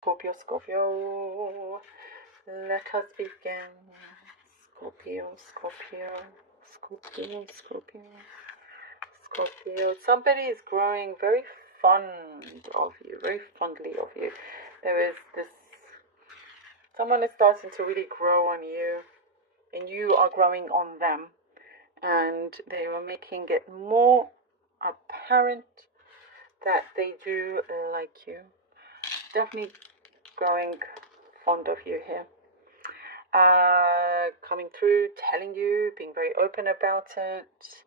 Scorpio, Scorpio, let us begin. Scorpio, Scorpio, Scorpio, Scorpio, Scorpio. Somebody is growing very fond of you, very fondly of you. There is this, someone is starting to really grow on you, and you are growing on them, and they are making it more apparent that they do like you. Definitely growing fond of you here. Coming through, telling you, being very open about it.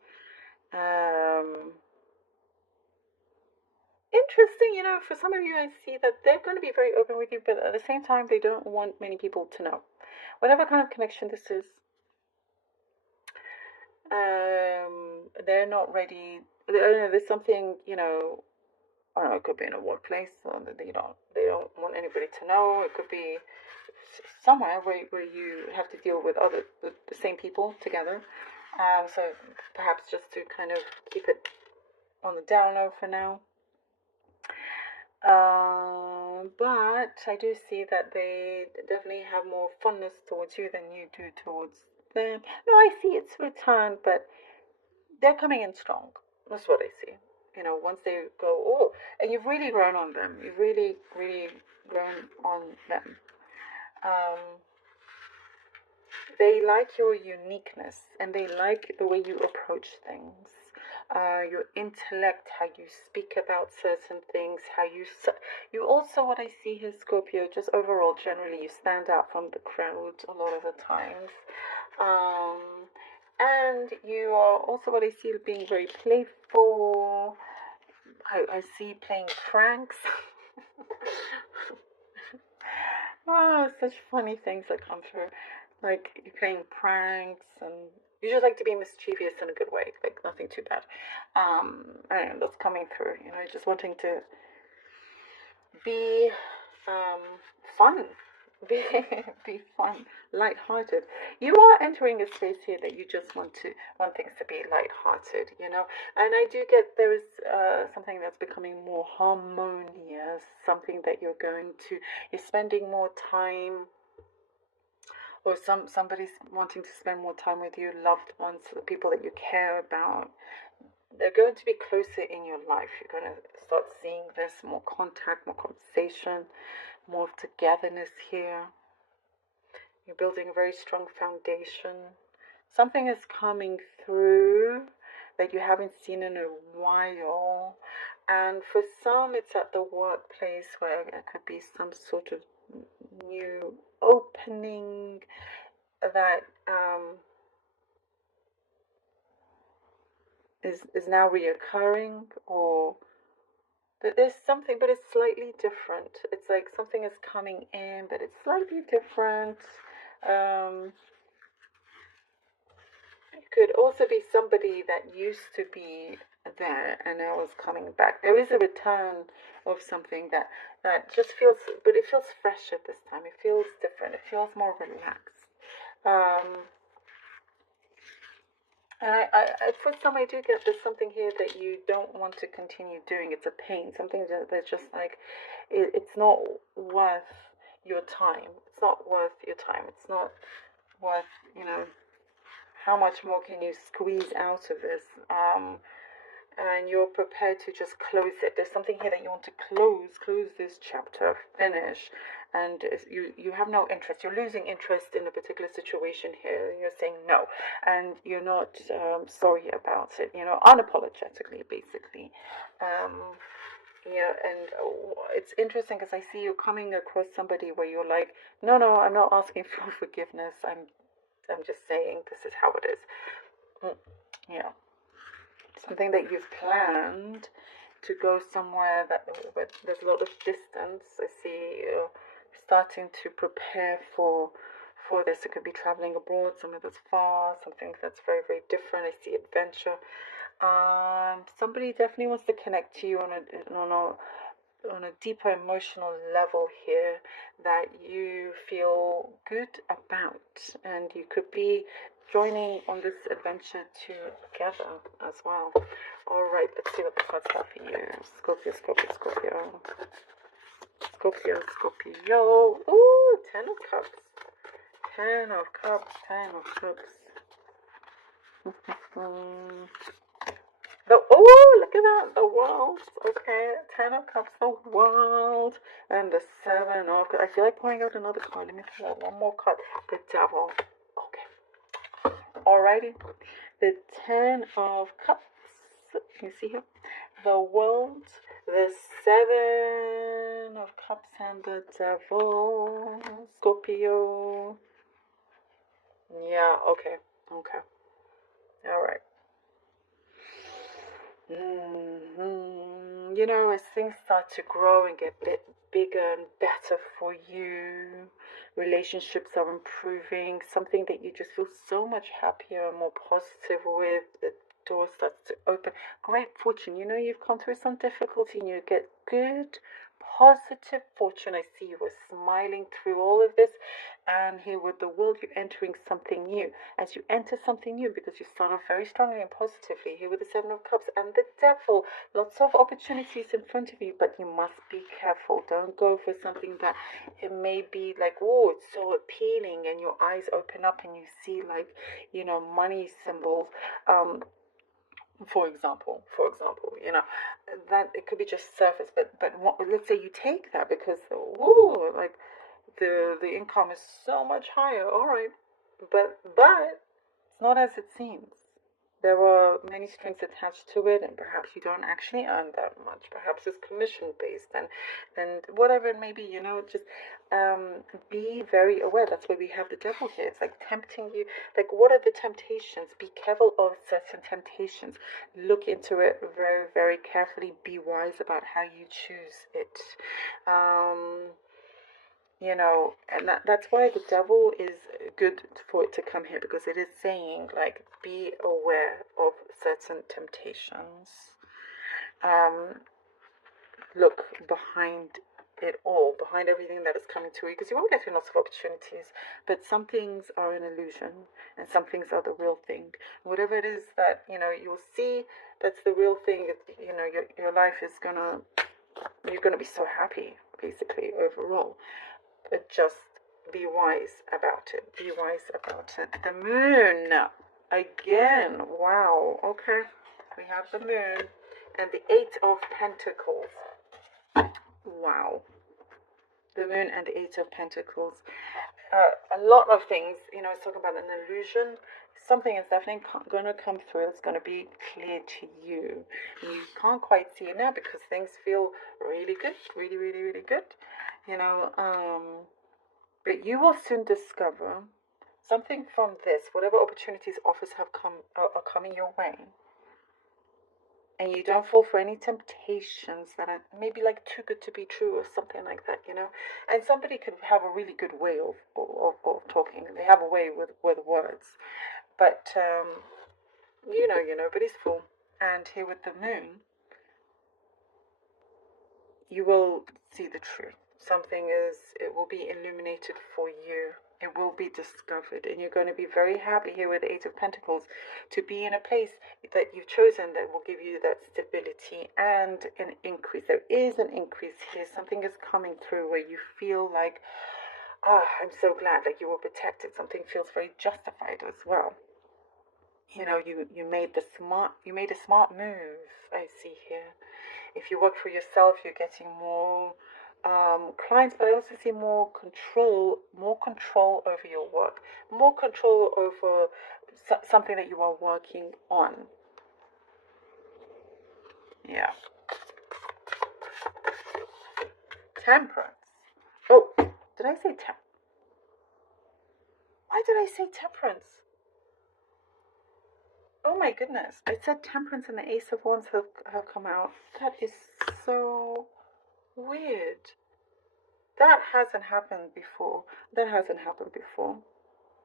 Interesting, you know, for some of you, I see that they're going to be very open with you, but at the same time, they don't want many people to know. Whatever kind of connection this is, they're not ready. I don't know, there's something, you know, I don't know, it could be in a workplace, they don't want anybody to know. It could be somewhere where you have to deal with the same people together. So perhaps just to kind of keep it on the down low for now. But I do see that they definitely have more fondness towards you than you do towards them. No, I see it's returned, but they're coming in strong. That's what I see. You know, once they go, oh, and you've really grown on them. You've really, really grown on them. They like your uniqueness, and they like the way you approach things. Your intellect, how you speak about certain things, how you also, what I see here, Scorpio, just overall, generally, you stand out from the crowd a lot of the times. And you are also, what I see, being very playful. I see playing pranks. Oh, such funny things that come through. Like, you're playing pranks, and you just like to be mischievous in a good way, like nothing too bad. And that's coming through, you know, just wanting to be fun, be fun, light-hearted. You are entering a space here that you just want things to be light-hearted, you know. And I do get there is something that's becoming more harmonious, something that you're spending more time, or somebody's wanting to spend more time with you, loved ones, the people that you care about. They're going to be closer in your life. You're going to start seeing this more contact, more conversation, more togetherness here. You're building a very strong foundation. Something is coming through that you haven't seen in a while. And for some, it's at the workplace where it could be some sort of new opening that is now reoccurring, or that there's something, but it's slightly different. It's like something is coming in, but it's slightly different. It could also be somebody that used to be there and now is coming back. There is a return of something that just feels, but it feels fresher this time. It feels different. It feels more relaxed. And I for some, I do get there's something here that you don't want to continue doing. It's a pain. Something that's just like, it's not worth your time. It's not worth your time. It's not worth, you know, how much more can you squeeze out of this? And you're prepared to just close it. There's something here that you want to close this chapter, finish, and you have no interest. You're losing interest in a particular situation here. You're saying no, and you're not sorry about it, you know, unapologetically, basically. Yeah, and it's interesting because I see you coming across somebody where you're like, no, I'm not asking for forgiveness. I'm just saying this is how it is. Yeah. Something that you've planned to go somewhere that where there's a lot of distance. I see you starting to prepare for this. It could be traveling abroad, somewhere that's far, something that's very, very different. I see adventure. Somebody definitely wants to connect to you on a deeper emotional level here that you feel good about, and you could be joining on this adventure together as well. All right, let's see what the cards have for you. Scorpio, Scorpio, Scorpio. Scorpio, Scorpio. Ooh, 10 of Cups. 10 of Cups, 10 of Cups. Oh, look at that, the World. Okay, 10 of Cups, the World. And the 7 of Cups. I feel like pouring out another card. Let me pull out one more card. The Devil. Okay. Alrighty. The 10 of Cups. You see here? The World. The 7 of Cups and the Devil. Scorpio. Yeah, okay. Okay. Alright. You know, as things start to grow and get a bit bigger and better for you, relationships are improving, something that you just feel so much happier and more positive with, the door starts to open. Great fortune. You know, you've come through some difficulty and you get good, positive fortune. I see you were smiling through all of this. And here with the World, you're entering something new. As you enter something new, because you start off very strongly and positively, here with the 7 of Cups and the Devil, lots of opportunities in front of you, but you must be careful. Don't go for something that it may be like, oh, it's so appealing, and your eyes open up and you see, like, you know, money symbols. For example, you know, that it could be just surface, but let's say you take that because, ooh, like, the income is so much higher. All right, but it's not as it seems. There are many strings attached to it, and perhaps you don't actually earn that much. Perhaps it's commission based, and whatever it may be. You know, just be very aware. That's why we have the Devil here. It's like tempting you. Like, what are the temptations? Be careful of certain temptations. Look into it very, very carefully. Be wise about how you choose it. You know, and that's why the Devil is good for it to come here, because it is saying, like, be aware of certain temptations. Look behind it all, behind everything that is coming to you, because you won't get lots of opportunities, but some things are an illusion and some things are the real thing. Whatever it is that, you know, you'll see that's the real thing, you know, your life is you're gonna be so happy, basically, overall. But just be wise about it. Be wise about it. The Moon. Again. Wow. Okay. We have the Moon. And the 8 of Pentacles. Wow. The Moon and the 8 of Pentacles. A lot of things, you know, it's talking about an illusion. Something is definitely going to come through. It's going to be clear to you. And you can't quite see it now because things feel really good. Really, really, really good. You know, but you will soon discover something from this, whatever opportunities, offers are coming your way. And you don't fall for any temptations that are maybe like too good to be true or something like that, you know. And somebody could have a really good way of talking. They have a way with words. But, you know, but it's full. And here with the Moon, you will see the truth. It will be illuminated for you. It will be discovered, and you're going to be very happy here with the 8 of Pentacles to be in a place that you've chosen that will give you that stability and an increase. There is an increase here. Something is coming through where you feel like, I'm so glad, like you were protected. Something feels very justified as well. You know, you made a smart move. I see here. If you work for yourself, you're getting more clients, but I also see more control over your work, more control over something that you are working on. Yeah. Temperance. Oh, did I say Why did I say temperance? Oh my goodness. I said temperance and the Ace of Wands have come out. That is so weird. That hasn't happened before.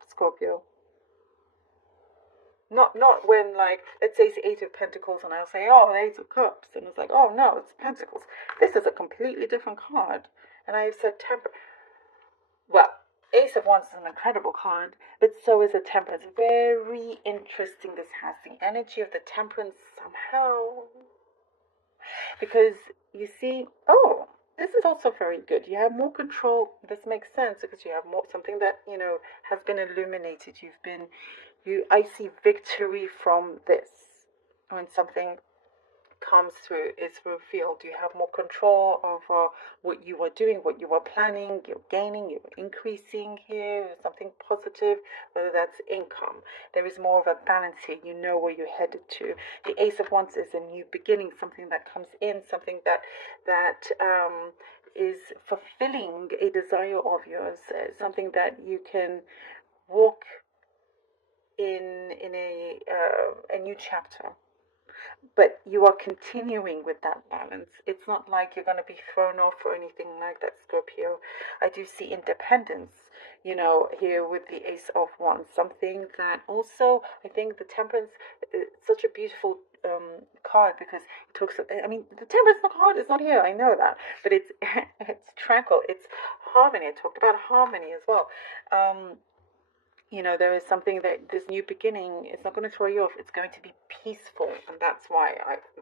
Scorpio. Not when, like, let's say it's 8 of Pentacles and I'll say, oh, the 8 of Cups. And it's like, oh no, it's Pentacles. This is a completely different card. And I've said Well, Ace of Wands is an incredible card, but so is a Temperance. Very interesting. This has the energy of the Temperance somehow. Because you see, this is also very good. You have more control. This makes sense because you have more something that, you know, has been illuminated. I see victory from this. When something comes through, is revealed. You have more control over what you are doing, what you are planning. You're gaining, you're increasing here, something positive, whether that's income. There is more of a balance here. You know where you're headed to. The Ace of Wands is a new beginning, something that comes in, something that is fulfilling a desire of yours, something that you can walk in a new chapter, but you are continuing with that balance. It's not like you're going to be thrown off or anything like that, Scorpio. I do see independence, you know, here with the Ace of Wands. Something that also, I think the Temperance is such a beautiful card because it talks, I mean, the Temperance card is not here, I know that, but it's, it's tranquil, it's harmony. I talked about harmony as well. You know, there is something that this new beginning is not going to throw you off. It's going to be peaceful, and that's why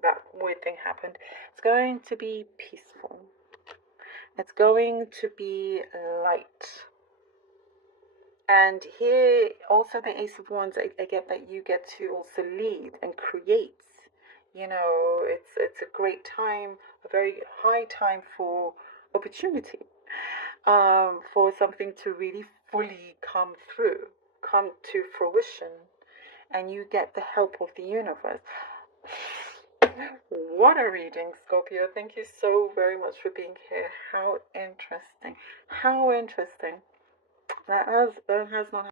that weird thing happened. It's going to be peaceful. It's going to be light. And here, also the Ace of Wands, I get that you get to also lead and create. You know, it's a great time, a very high time for opportunity, for something to really fully come through, come to fruition, and you get the help of the universe. What a reading, Scorpio. Thank you so very much for being here. How interesting. How interesting. That has not